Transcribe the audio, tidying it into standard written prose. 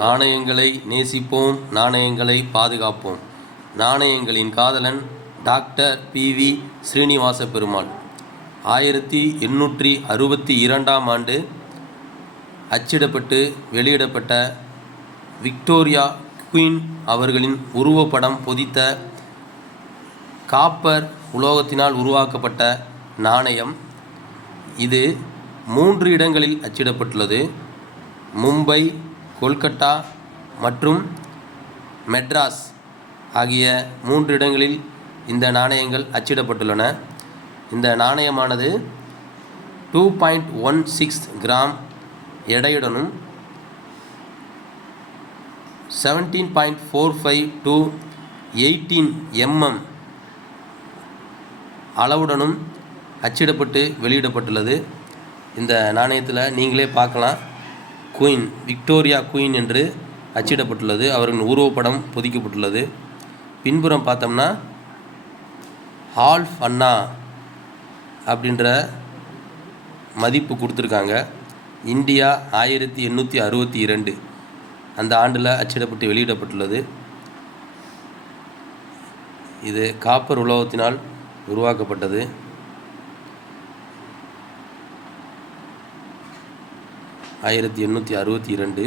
நாணயங்களை நேசிப்போம், நாணயங்களை பாதுகாப்போம். நாணயங்களின் காதலன் டாக்டர் பி.வி. ஸ்ரீனிவாச பெருமாள். 1862ஆம் ஆண்டு அச்சிடப்பட்டு வெளியிடப்பட்ட விக்டோரியா குயின் அவர்களின் உருவப்படம் பொதித்த காப்பர் உலோகத்தினால் உருவாக்கப்பட்ட நாணயம். இது 3 இடங்களில் அச்சிடப்பட்டுள்ளது. மும்பை, கொல்கத்தா மற்றும் மெட்ராஸ் ஆகிய 3 இடங்களில் இந்த நாணயங்கள் அச்சிடப்பட்டுள்ளன. இந்த நாணயமானது 2.16 கிராம் எடையுடனும் 17.45 to 18 mm அளவுடனும் அச்சிடப்பட்டு வெளியிடப்பட்டுள்ளது. இந்த நாணயத்தில் நீங்களே பார்க்கலாம், குயின் விக்டோரியா குயின் என்று அச்சிடப்பட்டுள்ளது. அவர்களின் உருவப்படம் பொதிக்கப்பட்டுள்ளது. பின்புறம் பார்த்தோம்னா ஹால்ஃப் அண்ணா அப்படின்ற மதிப்பு கொடுத்துருக்காங்க. இந்தியா 1862 அந்த ஆண்டில் அச்சிடப்பட்டு வெளியிடப்பட்டுள்ளது. இது காப்பர் உலோகத்தினால் உருவாக்கப்பட்டது. (1862)